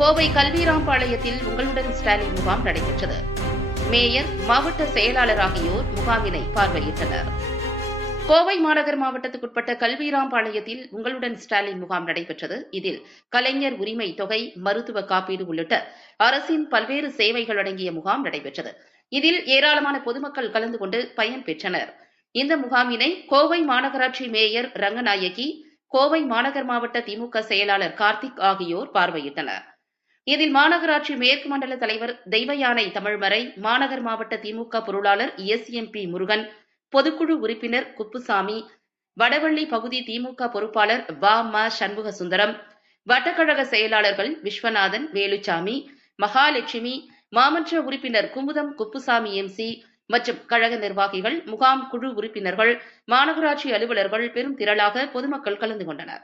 கோவை கல்விராம்பாளையத்தில் உங்களுடன் ஸ்டாலின் முகாம் நடைபெற்றது. மேயர், மாவட்ட செயலாளர் ஆகியோர் முகாமினை பார்வையிட்டனர். கோவை மாநகர் மாவட்டத்துக்குட்பட்ட கல்விராம்பாளையத்தில் உங்களுடன் ஸ்டாலின் முகாம் நடைபெற்றது. இதில் கலைஞர் உரிமை தொகை, மருத்துவ காப்பீடு உள்ளிட்ட அரசின் பல்வேறு சேவைகள் அடங்கிய முகாம் நடைபெற்றது. இதில் ஏராளமான பொதுமக்கள் கலந்து கொண்டு பயன்பெற்றனர். இந்த முகாமினை கோவை மாநகராட்சி மேயர் ரங்கநாயகி, கோவை மாநகர் மாவட்ட திமுக செயலாளர் கார்த்திக் ஆகியோர் பார்வையிட்டனர். இதில் மாநகராட்சி மேற்கு மண்டல தலைவர் தெய்வயானை தமிழ்மறை, மாநகர் மாவட்ட திமுக பொருளாளர் எஸ்எம்பி முருகன், பொதுக்குழு உறுப்பினர் குப்புசாமி, வடவள்ளி பகுதி திமுக பொறுப்பாளர் வ.ம. சண்முகசுந்தரம், வட்டக்கழக செயலாளர்கள் விஸ்வநாதன், வேலுச்சாமி, மகாலட்சுமி, மாமன்ற உறுப்பினர் குமுதம் குப்புசாமி எம்சி மற்றும் கழக நிர்வாகிகள், முகாம் குழு உறுப்பினர்கள், மாநகராட்சி அலுவலர்கள் பெரும் திரளாக பொதுமக்கள் கலந்து கொண்டனர்.